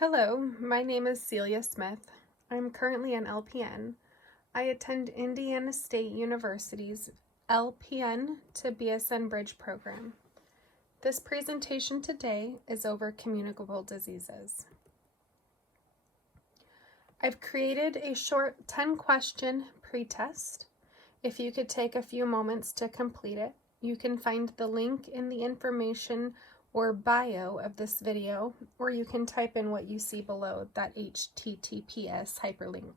Hello, my name is Celia Smith. I'm currently an LPN. I attend Indiana State University's LPN to BSN Bridge program. This presentation today is over communicable diseases. I've created a short 10-question pretest. If you could take a few moments to complete it, you can find the link in the information or bio of this video, or you can type in what you see below, that HTTPS hyperlink.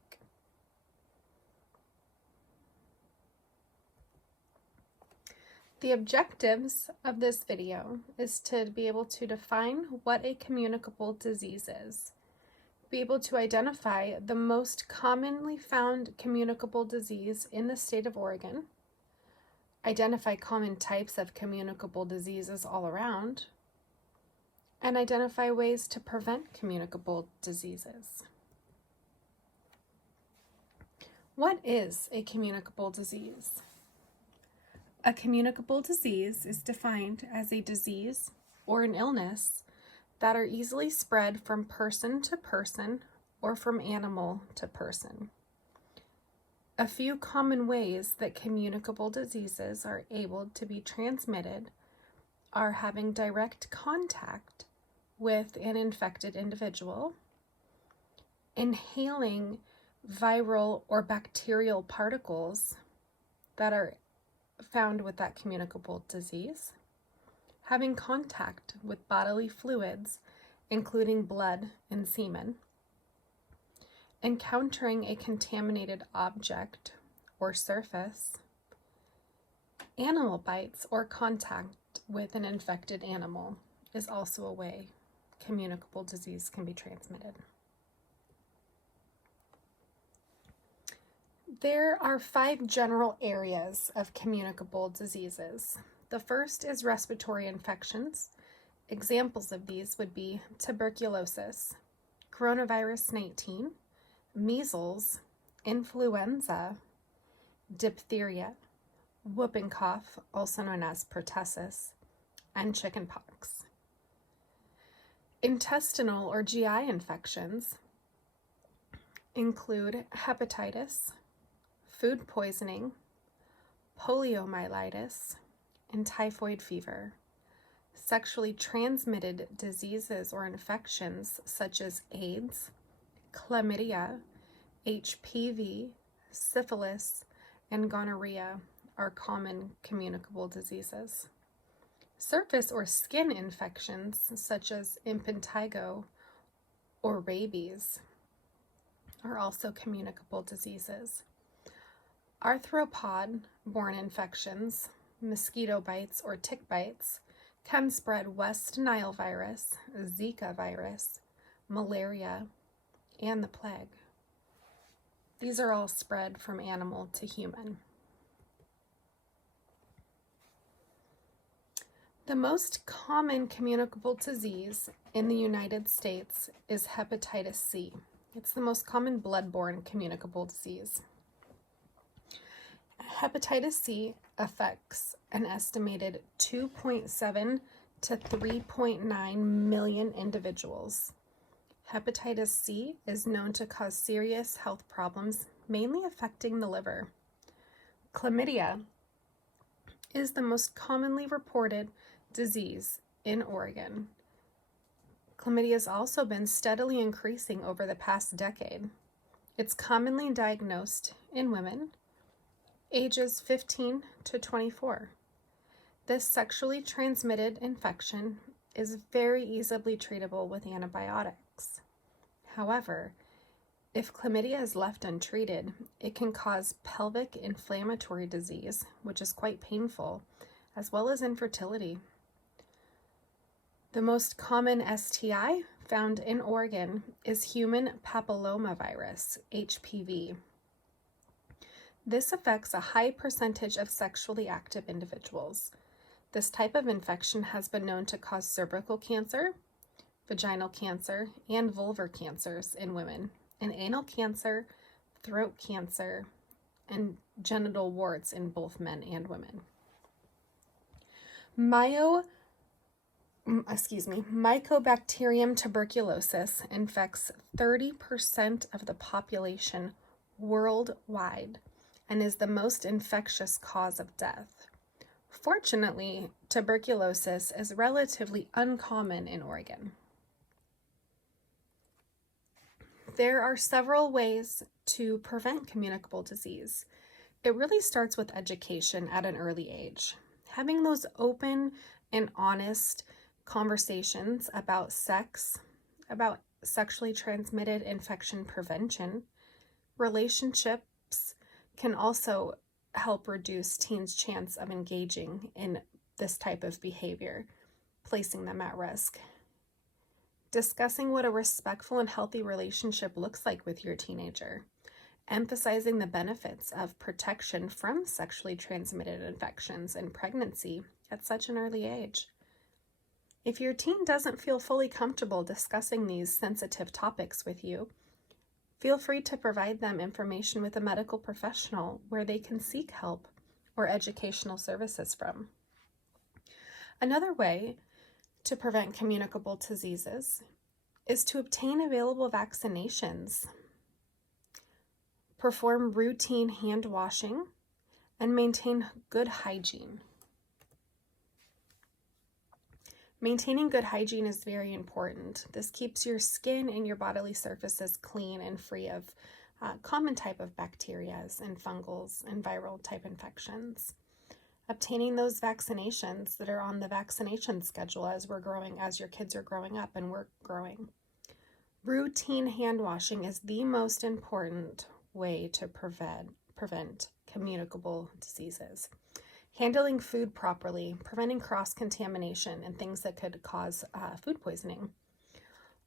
The objectives of this video is to be able to define what a communicable disease is, be able to identify the most commonly found communicable disease in the state of Oregon, identify common types of communicable diseases all around, and identify ways to prevent communicable diseases. What is a communicable disease? A communicable disease is defined as a disease or an illness that are easily spread from person to person or from animal to person. A few common ways that communicable diseases are able to be transmitted are having direct contact with an infected individual, inhaling viral or bacterial particles that are found with that communicable disease, having contact with bodily fluids, including blood and semen, encountering a contaminated object or surface, animal bites or contact with an infected animal is also a way communicable disease can be transmitted. There are 5 general areas of communicable diseases. The first is respiratory infections. Examples of these would be tuberculosis, coronavirus 19, measles, influenza, diphtheria, whooping cough, also known as pertussis, and chickenpox. Intestinal or GI infections include hepatitis, food poisoning, poliomyelitis, and typhoid fever. Sexually transmitted diseases or infections such as AIDS, chlamydia, HPV, syphilis, and gonorrhea are common communicable diseases. Surface or skin infections such as impetigo or rabies are also communicable diseases. Arthropod-borne infections, mosquito bites or tick bites, can spread West Nile virus, Zika virus, malaria, and the plague. These are all spread from animal to human. The most common communicable disease in the United States is hepatitis C. It's the most common blood-borne communicable disease. Hepatitis C affects an estimated 2.7 to 3.9 million individuals. Hepatitis C is known to cause serious health problems, mainly affecting the liver. Chlamydia is the most commonly reported disease in Oregon. Chlamydia has also been steadily increasing over the past decade. It's commonly diagnosed in women ages 15 to 24. This sexually transmitted infection is very easily treatable with antibiotics. However, if chlamydia is left untreated, it can cause pelvic inflammatory disease, which is quite painful, as well as infertility. The most common STI found in Oregon is human papillomavirus, HPV. This affects a high percentage of sexually active individuals. This type of infection has been known to cause cervical cancer, vaginal cancer, and vulvar cancers in women, and anal cancer, throat cancer, and genital warts in both men and women. Mycobacterium tuberculosis infects 30% of the population worldwide and is the most infectious cause of death. Fortunately, tuberculosis is relatively uncommon in Oregon. There are several ways to prevent communicable disease. It really starts with education at an early age. Having those open and honest conversations about sex, about sexually transmitted infection prevention, relationships can also help reduce teens' chance of engaging in this type of behavior, placing them at risk. Discussing what a respectful and healthy relationship looks like with your teenager. Emphasizing the benefits of protection from sexually transmitted infections and pregnancy at such an early age. If your teen doesn't feel fully comfortable discussing these sensitive topics with you, feel free to provide them information with a medical professional where they can seek help or educational services from. Another way to prevent communicable diseases is to obtain available vaccinations, perform routine hand washing, and maintain good hygiene. Maintaining good hygiene is very important. This keeps your skin and your bodily surfaces clean and free of common type of bacteria and fungals and viral type infections. Obtaining those vaccinations that are on the vaccination schedule as your kids are growing up and we're growing. Routine hand washing is the most important way to prevent communicable diseases. Handling food properly, preventing cross-contamination and things that could cause food poisoning.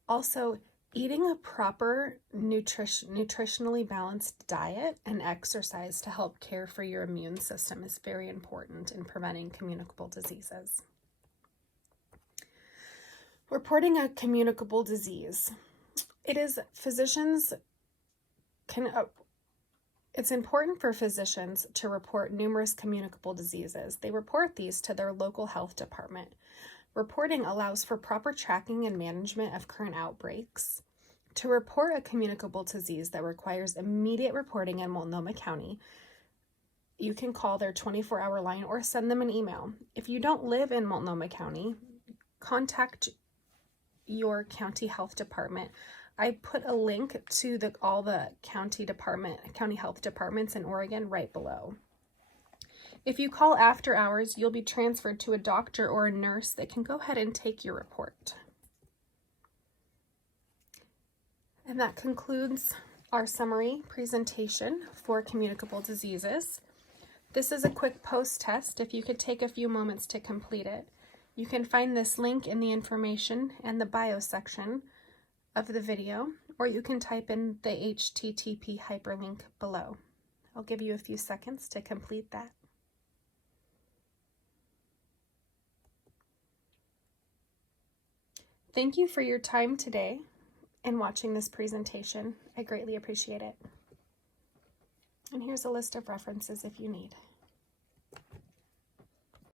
Also, eating a proper nutritionally balanced diet and exercise to help care for your immune system is very important in preventing communicable diseases. Reporting a communicable disease. It's important for physicians to report numerous communicable diseases. They report these to their local health department. Reporting allows for proper tracking and management of current outbreaks. To report a communicable disease that requires immediate reporting in Multnomah County, you can call their 24-hour line or send them an email. If you don't live in Multnomah County, contact your county health department. I put a link to all the county health departments in Oregon right below. If you call after hours, you'll be transferred to a doctor or a nurse that can go ahead and take your report. And that concludes our summary presentation for communicable diseases. This is a quick post-test. If you could take a few moments to complete it. You can find this link in the information and the bio section of the video, or you can type in the HTTP hyperlink below. I'll give you a few seconds to complete that. Thank you for your time today and watching this presentation. I greatly appreciate it. And here's a list of references if you need.